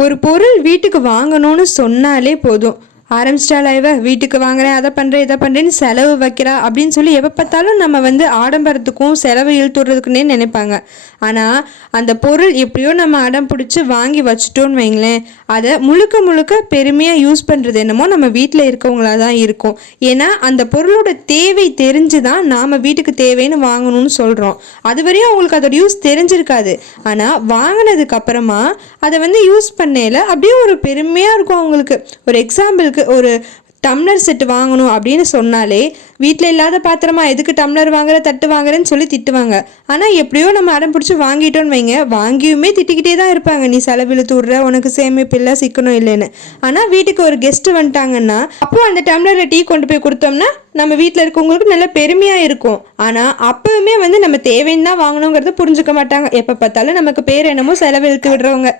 ஒரு பொருள் வீட்டுக்கு வாங்கணும்னு சொன்னாலே போதும். ஆரம்பிச்சிட்டா இவ வீட்டுக்கு வாங்குறேன் அதை பண்ணுறேன் இதை பண்ணுறேன்னு செலவு வைக்கிறா அப்படின்னு சொல்லி எப்போ பார்த்தாலும் நம்ம வந்து ஆடம்பரத்துக்கும் செலவு இழுத்துடுறதுக்குன்னே நினைப்பாங்க. ஆனால் அந்த பொருள் எப்படியோ நம்ம அடம் பிடிச்சி வாங்கி வச்சுட்டோன்னு வைங்களேன் அதை முழுக்க முழுக்க பெருமையாக யூஸ் பண்ணுறது என்னமோ நம்ம வீட்டில் இருக்கவங்களா தான் இருக்கும். ஏன்னா அந்த பொருளோட தேவை தெரிஞ்சு தான் நாம் வீட்டுக்கு தேவைன்னு வாங்கணும்னு சொல்கிறோம் அது வரையும் அவங்களுக்கு அதோட யூஸ் தெரிஞ்சிருக்காது. ஆனால் வாங்கினதுக்கு அப்புறமா அதை வந்து யூஸ் பண்ணையில் அப்படியே ஒரு பெருமையாக இருக்கும் அவங்களுக்கு. ஒரு எக்ஸாம்பிளுக்கு ஒரு டம்ளர் செட்டு வாங்கணும் அப்படின்னு சொன்னாலே வீட்டில் இல்லாத பாத்திரமா எதுக்கு டம்ளர் வாங்குற தட்டு வாங்குறேன்னு சொல்லி திட்டுவாங்க. ஆனால் எப்படியோ நம்ம அடம் பிடிச்சி வாங்கிட்டோன்னு வைங்க வாங்கியுமே திட்டிக்கிட்டே தான் இருப்பாங்க. நீ செலவிழுத்து விட்ற உனக்கு சேமிப்பு இல்லை சிக்கணும் இல்லைன்னு. ஆனால் வீட்டுக்கு ஒரு கெஸ்ட் வந்துட்டாங்கன்னா அப்போ அந்த டம்ளரில் டீ கொண்டு போய் கொடுத்தோம்னா நம்ம வீட்டில் இருக்கவங்களுக்கு நல்ல பெருமையாக இருக்கும். ஆனால் அப்போவுமே வந்து நம்ம தேவைன்னு தான் வாங்கணுங்கிறத புரிஞ்சுக்க மாட்டாங்க. எப்போ பார்த்தாலும் நமக்கு பேர் என்னமோ செலவு இழுத்து விடுறவங்க.